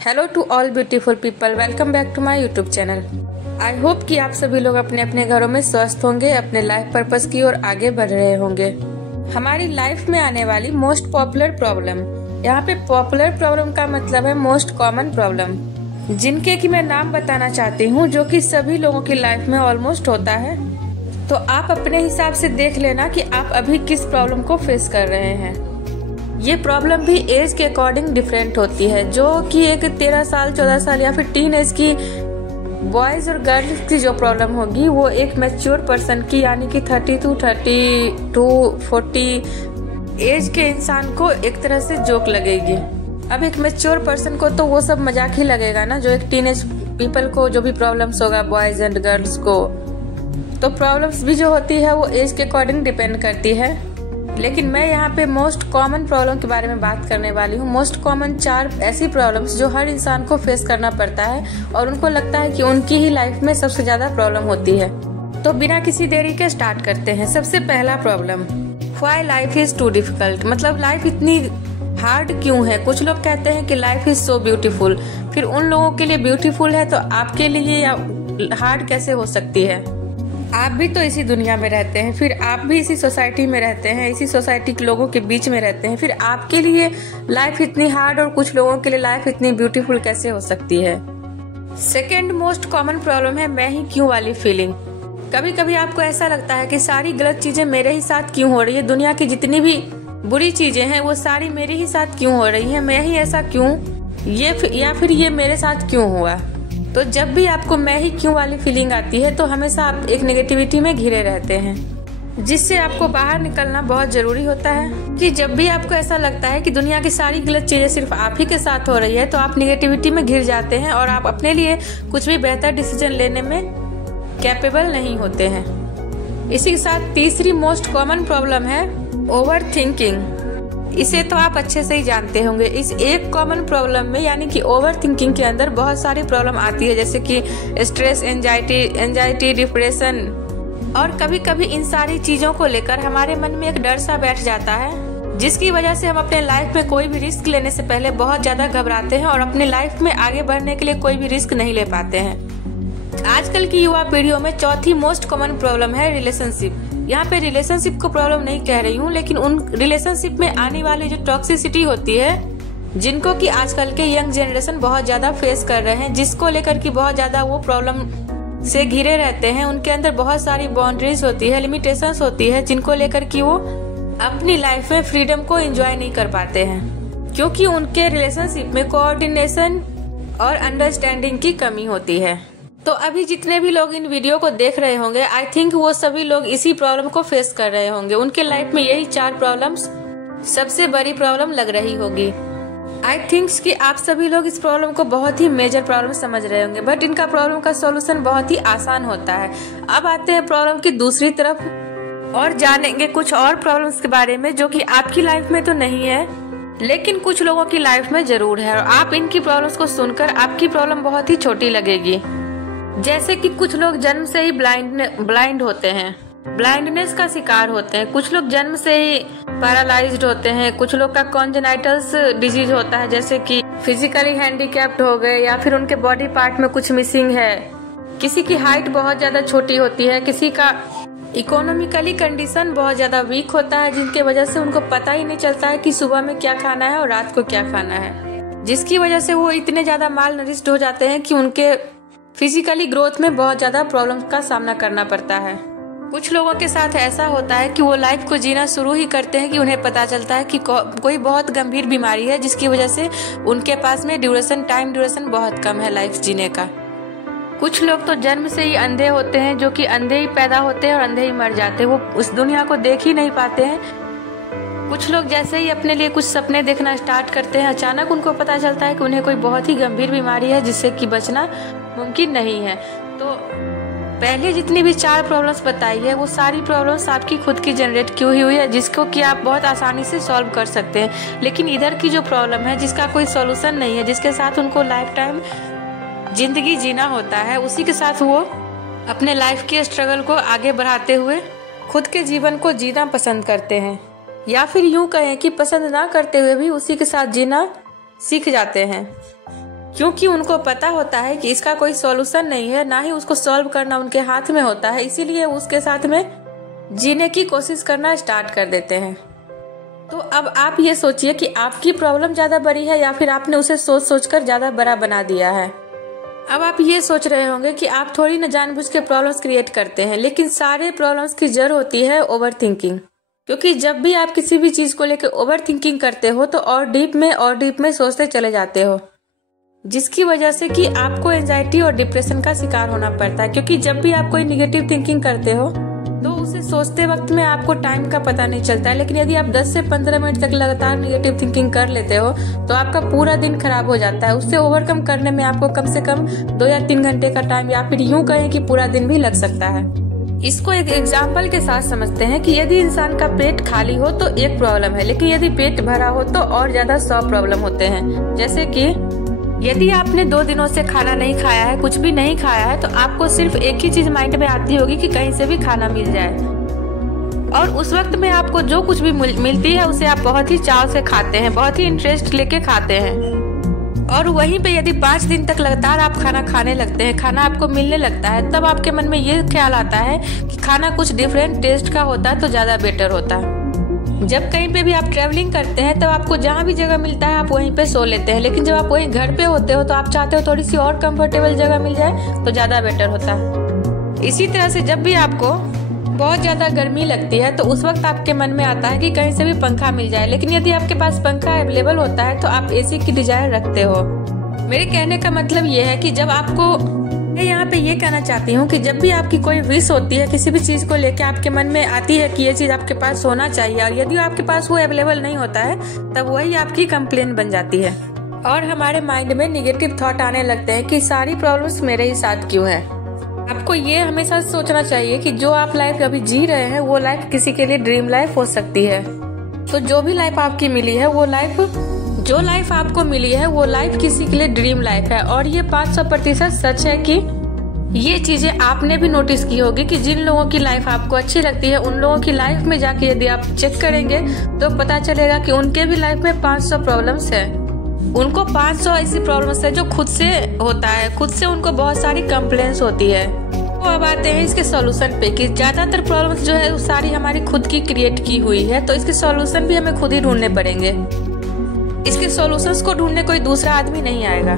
Hello to all beautiful people, welcome back to my YouTube channel. I hope कि आप सभी लोग अपने अपने घरों में स्वस्थ होंगे, अपने लाइफ पर्पस की ओर आगे बढ़ रहे होंगे। हमारी लाइफ में आने वाली मोस्ट पॉपुलर प्रॉब्लम, यहाँ पे पॉपुलर प्रॉब्लम का मतलब है मोस्ट कॉमन प्रॉब्लम, जिनके कि मैं नाम बताना चाहती हूँ, जो कि सभी लोगों की लाइफ में ऑलमोस्ट होता है। तो आप अपने हिसाब से देख लेना कि आप अभी किस प्रॉब्लम को फेस कर रहे हैं। ये प्रॉब्लम भी एज के अकॉर्डिंग डिफरेंट होती है, जो कि एक 13 साल 14 साल या फिर टीन एज की बॉयज और गर्ल्स की जो प्रॉब्लम होगी वो एक मैच्योर पर्सन की, यानी कि 30 to 40 एज के इंसान को एक तरह से जोक लगेगी। अब एक मैच्योर पर्सन को तो वो सब मजाक ही लगेगा ना, जो एक टीनेज पीपल को जो भी प्रॉब्लम्स होगा बॉयज एंड गर्ल्स को, तो प्रॉब्लम्स भी जो होती है वो एज के अकॉर्डिंग डिपेंड करती है। लेकिन मैं यहाँ पे मोस्ट कॉमन प्रॉब्लम के बारे में बात करने वाली हूँ। मोस्ट कॉमन 4 ऐसी प्रॉब्लम्स जो हर इंसान को फेस करना पड़ता है और उनको लगता है कि उनकी ही लाइफ में सबसे ज्यादा प्रॉब्लम होती है। तो बिना किसी देरी के स्टार्ट करते हैं। सबसे पहला problem, why life is too difficult, मतलब लाइफ इतनी हार्ड क्यों है। कुछ लोग कहते हैं कि लाइफ इज सो ब्यूटीफुल, फिर उन लोगों के लिए ब्यूटीफुल है तो आपके लिए हार्ड कैसे हो सकती है। आप भी तो इसी दुनिया में रहते हैं, फिर आप भी इसी सोसाइटी में रहते हैं, इसी सोसाइटी के लोगों के बीच में रहते हैं, फिर आपके लिए लाइफ इतनी हार्ड और कुछ लोगों के लिए लाइफ इतनी ब्यूटीफुल कैसे हो सकती है। सेकेंड मोस्ट कॉमन प्रॉब्लम है मैं ही क्यों वाली फीलिंग। कभी कभी आपको ऐसा लगता है कि सारी गलत चीजें मेरे ही साथ क्यों हो रही है, दुनिया की जितनी भी बुरी चीजें हैं वो सारी मेरे ही साथ क्यों हो रही है, मैं ही ऐसा क्यों, या फिर ये मेरे साथ क्यों हुआ। तो जब भी आपको मैं ही क्यों वाली फीलिंग आती है तो हमेशा आप एक नेगेटिविटी में घिरे रहते हैं, जिससे आपको बाहर निकलना बहुत जरूरी होता है। कि जब भी आपको ऐसा लगता है कि दुनिया की सारी गलत चीजें सिर्फ आप ही के साथ हो रही है तो आप नेगेटिविटी में घिर जाते हैं और आप अपने लिए कुछ भी बेहतर डिसीजन लेने में कैपेबल नहीं होते हैं। इसी के साथ तीसरी मोस्ट कॉमन प्रॉब्लम है ओवर थिंकिंग। इसे तो आप अच्छे से ही जानते होंगे। इस एक कॉमन प्रॉब्लम में यानी कि ओवर थिंकिंग के अंदर बहुत सारी प्रॉब्लम आती है, जैसे कि स्ट्रेस, एंजाइटी, डिप्रेशन, और कभी कभी इन सारी चीजों को लेकर हमारे मन में एक डर सा बैठ जाता है, जिसकी वजह से हम अपने लाइफ में कोई भी रिस्क लेने से पहले बहुत ज्यादा घबराते हैं और अपने लाइफ में आगे बढ़ने के लिए कोई भी रिस्क नहीं ले पाते हैं। आजकल की युवा पीढ़ियों में चौथी मोस्ट कॉमन प्रॉब्लम है रिलेशनशिप। यहाँ पे रिलेशनशिप को प्रॉब्लम नहीं कह रही हूँ, लेकिन उन रिलेशनशिप में आने वाली जो टॉक्सिसिटी होती है, जिनको कि आजकल के यंग जनरेशन बहुत ज्यादा फेस कर रहे हैं, जिसको लेकर कि बहुत ज्यादा वो प्रॉब्लम से घिरे रहते हैं। उनके अंदर बहुत सारी बाउंड्रीज होती है, लिमिटेशंस होती है, जिनको लेकर कि वो अपनी लाइफ में फ्रीडम को एंजॉय नहीं कर पाते हैं, क्योंकि उनके रिलेशनशिप में कोऑर्डिनेशन और अंडरस्टैंडिंग की कमी होती है। तो अभी जितने भी लोग इन वीडियो को देख रहे होंगे, आई थिंक वो सभी लोग इसी प्रॉब्लम को फेस कर रहे होंगे। उनके लाइफ में यही 4 प्रॉब्लम्स सबसे बड़ी प्रॉब्लम लग रही होगी। आई थिंक कि आप सभी लोग इस प्रॉब्लम को बहुत ही मेजर प्रॉब्लम समझ रहे होंगे, बट इनका प्रॉब्लम का सॉल्यूशन बहुत ही आसान होता है। अब आते हैं प्रॉब्लम की दूसरी तरफ और जानेंगे कुछ और प्रॉब्लम्स के बारे में, जो कि आपकी लाइफ में तो नहीं है लेकिन कुछ लोगों की लाइफ में जरूर है, और आप इनकी प्रॉब्लम्स को सुनकर आपकी प्रॉब्लम बहुत ही छोटी लगेगी। जैसे कि कुछ लोग जन्म से ही ब्लाइंड होते हैं, ब्लाइंडनेस का शिकार होते हैं। कुछ लोग जन्म से ही पैरालाइज्ड होते हैं। कुछ लोग का कॉन्जेनाइटल्स डिजीज होता है, जैसे कि फिजिकली हैंडीकैप्ड हो गए, या फिर उनके बॉडी पार्ट में कुछ मिसिंग है। किसी की हाइट बहुत ज्यादा छोटी होती है, किसी का इकोनॉमिकली कंडीशन बहुत ज्यादा वीक होता है, जिनके वजह से उनको पता ही नहीं चलता है कि सुबह में क्या खाना है और रात को क्या खाना है, जिसकी वजह से वो इतने ज्यादा माल नरिश्ड हो जाते हैं कि उनके फिजिकली ग्रोथ में बहुत ज्यादा प्रॉब्लम का सामना करना पड़ता है। कुछ लोगों के साथ ऐसा होता है कि वो लाइफ को जीना शुरू ही करते हैं कि उन्हें पता चलता है कि कोई बहुत गंभीर बीमारी है, जिसकी वजह से उनके पास में टाइम ड्यूरेशन बहुत कम है लाइफ जीने का। कुछ लोग तो जन्म से ही अंधे होते हैं, जो कि अंधे ही पैदा होते हैं और अंधे ही मर जाते हैं, वो उस दुनिया को देख ही नहीं पाते हैं। कुछ लोग जैसे ही अपने लिए कुछ सपने देखना स्टार्ट करते हैं, अचानक उनको पता चलता है कि उन्हें कोई बहुत ही गंभीर बीमारी है, जिससे कि बचना मुमकिन नहीं है। तो पहले जितनी भी 4 प्रॉब्लम्स बताई है, वो सारी प्रॉब्लम्स आपकी खुद की जनरेट की हुई है, जिसको कि आप बहुत आसानी से सॉल्व कर सकते हैं। लेकिन इधर की जो प्रॉब्लम है, जिसका कोई सॉल्यूशन नहीं है, जिसके साथ उनको लाइफ टाइम जिंदगी जीना होता है, उसी के साथ वो अपने लाइफ के स्ट्रगल को आगे बढ़ाते हुए खुद के जीवन को जीना पसंद करते हैं, या फिर यूं कहें कि पसंद ना करते हुए भी उसी के साथ जीना सीख जाते हैं। क्योंकि उनको पता होता है कि इसका कोई सॉल्यूशन नहीं है, ना ही उसको सॉल्व करना उनके हाथ में होता है, इसीलिए उसके साथ में जीने की कोशिश करना स्टार्ट कर देते हैं। तो अब आप ये सोचिए कि आपकी प्रॉब्लम ज्यादा बड़ी है या फिर आपने उसे सोच सोचकर ज्यादा बड़ा बना दिया है। अब आप ये सोच रहे होंगे कि आप थोड़ी न जानबूझ के प्रॉब्लम्स क्रिएट करते हैं, लेकिन सारे प्रॉब्लम्स की जड़ होती है ओवर थिंकिंग। क्योंकि जब भी आप किसी भी चीज को लेकर ओवर थिंकिंग करते हो तो और डीप में सोचते चले जाते हो, जिसकी वजह से कि आपको एंजाइटी और डिप्रेशन का शिकार होना पड़ता है। क्योंकि जब भी आप कोई निगेटिव थिंकिंग करते हो तो उसे सोचते वक्त में आपको टाइम का पता नहीं चलता है, लेकिन यदि आप 10 से 15 मिनट तक लगातार निगेटिव थिंकिंग कर लेते हो तो आपका पूरा दिन खराब हो जाता है। उससे ओवरकम करने में आपको कम से कम 2 या 3 घंटे का टाइम या फिर यूं कहें कि पूरा दिन भी लग सकता है। इसको एक एग्जाम्पल के साथ समझते हैं कि यदि इंसान का पेट खाली हो तो एक प्रॉब्लम है, लेकिन यदि पेट भरा हो तो और ज्यादा 100 प्रॉब्लम होते हैं। जैसे कि यदि आपने 2 दिनों से खाना नहीं खाया है, कुछ भी नहीं खाया है, तो आपको सिर्फ एक ही चीज माइंड में आती होगी कि कहीं से भी खाना मिल जाए, और उस वक्त में आपको जो कुछ भी मिलती है उसे आप बहुत ही चाव से खाते हैं, बहुत ही इंटरेस्ट लेके खाते हैं। और वहीं पे यदि 5 दिन तक लगातार आप खाना खाने लगते हैं, खाना आपको मिलने लगता है, तब आपके मन में ये ख्याल आता है कि खाना कुछ डिफरेंट टेस्ट का होता तो ज्यादा बेटर होता। जब कहीं पे भी आप ट्रैवलिंग करते हैं तब आपको जहाँ भी जगह मिलता है आप वहीं पे सो लेते हैं, लेकिन जब आप वहीं घर पे होते हो तो आप चाहते हो थोड़ी सी और कंफर्टेबल जगह मिल जाए तो ज्यादा बेटर होता है। इसी तरह से जब भी आपको बहुत ज्यादा गर्मी लगती है तो उस वक्त आपके मन में आता है कि कहीं से भी पंखा मिल जाए, लेकिन यदि आपके पास पंखा अवेलेबल होता है तो आप एसी की डिजायर रखते हो। मेरे कहने का मतलब ये है कि जब आपको, मैं यहाँ पे ये कहना चाहती हूँ कि जब भी आपकी कोई विश होती है, किसी भी चीज को लेकर आपके मन में आती है कि ये चीज आपके पास होना चाहिए, और यदि आपके पास वो अवेलेबल नहीं होता है तब वही आपकी कंप्लेन बन जाती है और हमारे माइंड में निगेटिव थॉट आने लगते हैं कि सारी प्रॉब्लम्स मेरे ही साथ क्यों है। आपको ये हमेशा सोचना चाहिए कि जो आप लाइफ अभी जी रहे हैं वो लाइफ किसी के लिए ड्रीम लाइफ हो सकती है। तो जो भी लाइफ आपकी मिली है जो लाइफ आपको मिली है वो लाइफ किसी के लिए ड्रीम लाइफ है। और ये 500% सच है कि ये चीजें आपने भी नोटिस की होगी कि जिन लोगों की लाइफ आपको अच्छी लगती है उन लोगों की लाइफ में जाके यदि आप चेक करेंगे तो पता चलेगा कि उनके भी लाइफ में 500 प्रॉब्लम्स है। उनको 500 ऐसी प्रॉब्लम्स है जो खुद से होता है, खुद से उनको बहुत सारी कंप्लेंट्स होती है। तो अब आते हैं इसके सॉल्यूशन पे कि ज्यादातर प्रॉब्लम्स जो है वो सारी हमारी खुद की क्रिएट की हुई है, तो इसके सॉल्यूशन भी हमें खुद ही ढूंढने पड़ेंगे। इसके सॉल्यूशंस को ढूंढने कोई दूसरा आदमी नहीं आएगा।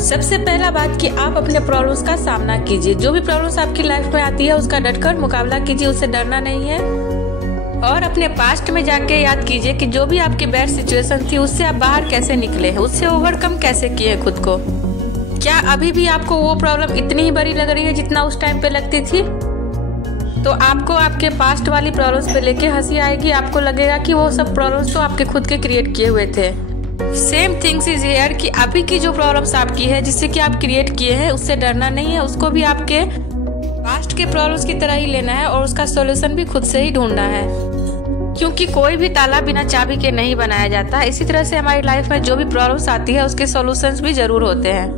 सबसे पहला बात कि आप अपने प्रॉब्लम्स का सामना कीजिए। जो भी प्रॉब्लम्स आपकी लाइफ में आती है उसका डटकर मुकाबला कीजिए, उससे डरना नहीं है। और अपने पास्ट में जाके याद कीजिए कि जो भी आपकी बैड सिचुएशन थी उससे आप बाहर कैसे निकले हैं, उससे ओवरकम कैसे किए खुद को। क्या अभी भी आपको वो प्रॉब्लम इतनी ही बड़ी लग रही है जितना उस टाइम पे लगती थी? तो आपको आपके पास्ट वाली प्रॉब्लम्स पे लेके हंसी आएगी। आपको लगेगा कि वो सब प्रॉब्लम्स तो आपके खुद के क्रिएट किए हुए थे। सेम थिंग्स इज हियर कि अभी की जो प्रॉब्लम्स आपकी है जिससे कि आप क्रिएट किए हैं उससे डरना नहीं है, उसको भी आपके पास्ट के प्रॉब्लम्स की तरह ही लेना है और उसका सॉल्यूशन भी खुद से ही ढूंढना है। क्योंकि कोई भी ताला बिना चाबी के नहीं बनाया जाता। इसी तरह से हमारी लाइफ में जो भी प्रॉब्लम्स आती है उसके सॉल्यूशंस भी जरूर होते हैं।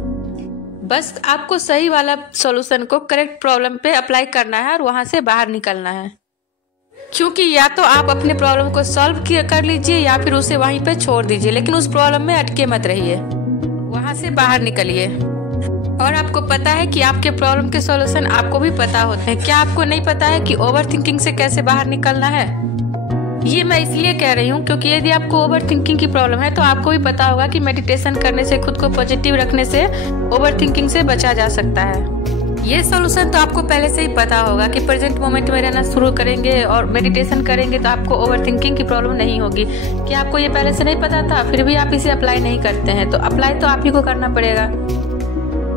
बस आपको सही वाला सॉल्यूशन को करेक्ट प्रॉब्लम पे अप्लाई करना है और वहां से बाहर निकलना है। क्योंकि या तो आप अपने प्रॉब्लम को सॉल्व कर लीजिए या फिर उसे वहीं पे छोड़ दीजिए, लेकिन उस प्रॉब्लम में अटके मत रहिए, वहां से बाहर निकलिए। और आपको पता है कि आपके प्रॉब्लम के सॉल्यूशन आपको भी पता होते हैं। क्या आपको नहीं पता है कि ओवर थिंकिंग से कैसे बाहर निकलना है? ये मैं इसलिए कह रही हूँ क्योंकि यदि आपको ओवर थिंकिंग की प्रॉब्लम है तो आपको भी पता होगा कि मेडिटेशन करने से, खुद को पॉजिटिव रखने से ओवर थिंकिंग से बचा जा सकता है। ये सॉल्यूशन तो आपको पहले से ही पता होगा कि प्रेजेंट मोमेंट में रहना शुरू करेंगे और मेडिटेशन करेंगे तो आपको ओवर थिंकिंग की प्रॉब्लम नहीं होगी। क्या आपको ये पहले से नहीं पता था? फिर भी आप इसे अप्लाई नहीं करते हैं, तो अप्लाई तो आप ही को करना पड़ेगा।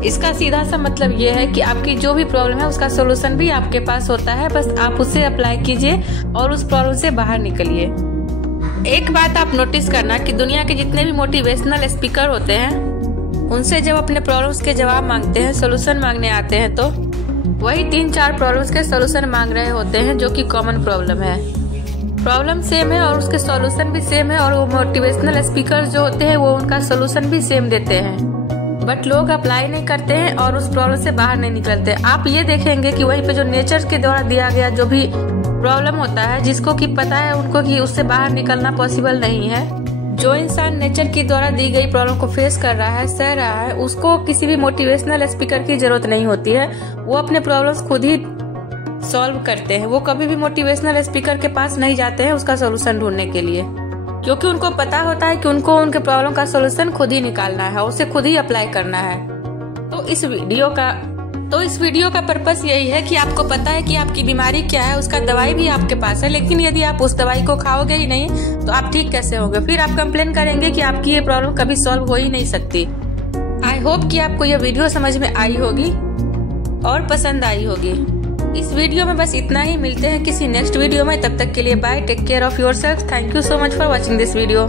इसका सीधा सा मतलब ये है कि आपकी जो भी प्रॉब्लम है उसका सॉल्यूशन भी आपके पास होता है, बस आप उसे अप्लाई कीजिए और उस प्रॉब्लम से बाहर निकलिए। एक बात आप नोटिस करना कि दुनिया के जितने भी मोटिवेशनल स्पीकर होते हैं उनसे जब अपने प्रॉब्लम्स के जवाब मांगते हैं, सॉल्यूशन मांगने आते हैं, तो वही 3-4 प्रॉब्लम्स के सॉल्यूशन मांग रहे होते हैं जो कि कॉमन प्रॉब्लम है। प्रॉब्लम सेम है और उसके सॉल्यूशन भी सेम है, और वो मोटिवेशनल स्पीकर जो होते हैं वो उनका सॉल्यूशन भी सेम देते हैं, बट लोग अप्लाई नहीं करते हैं और उस प्रॉब्लम से बाहर नहीं निकलते। आप ये देखेंगे कि वहीं पे जो नेचर के द्वारा दिया गया जो भी प्रॉब्लम होता है, जिसको कि पता है उनको कि उससे बाहर निकलना पॉसिबल नहीं है, जो इंसान नेचर की द्वारा दी गई प्रॉब्लम को फेस कर रहा है, सह रहा है, उसको किसी भी मोटिवेशनल स्पीकर की जरूरत नहीं होती है। वो अपने प्रॉब्लम्स खुद ही सॉल्व करते हैं। वो कभी भी मोटिवेशनल स्पीकर के पास नहीं जाते हैं उसका सोल्यूशन ढूंढने के लिए, क्योंकि उनको पता होता है कि उनको उनके प्रॉब्लम का सोल्यूशन खुद ही निकालना है, उसे खुद ही अप्लाई करना है। तो इस वीडियो का पर्पस यही है कि आपको पता है कि आपकी बीमारी क्या है, उसका दवाई भी आपके पास है, लेकिन यदि आप उस दवाई को खाओगे ही नहीं तो आप ठीक कैसे होंगे? फिर आप कंप्लेन करेंगे कि आपकी ये प्रॉब्लम कभी सॉल्व हो ही नहीं सकती। आई होप कि आपको ये वीडियो समझ में आई होगी और पसंद आई होगी। इस वीडियो में बस इतना ही। मिलते हैं किसी नेक्स्ट वीडियो में। तब तक के लिए bye. Take care of yourself. Thank you so much for watching this video.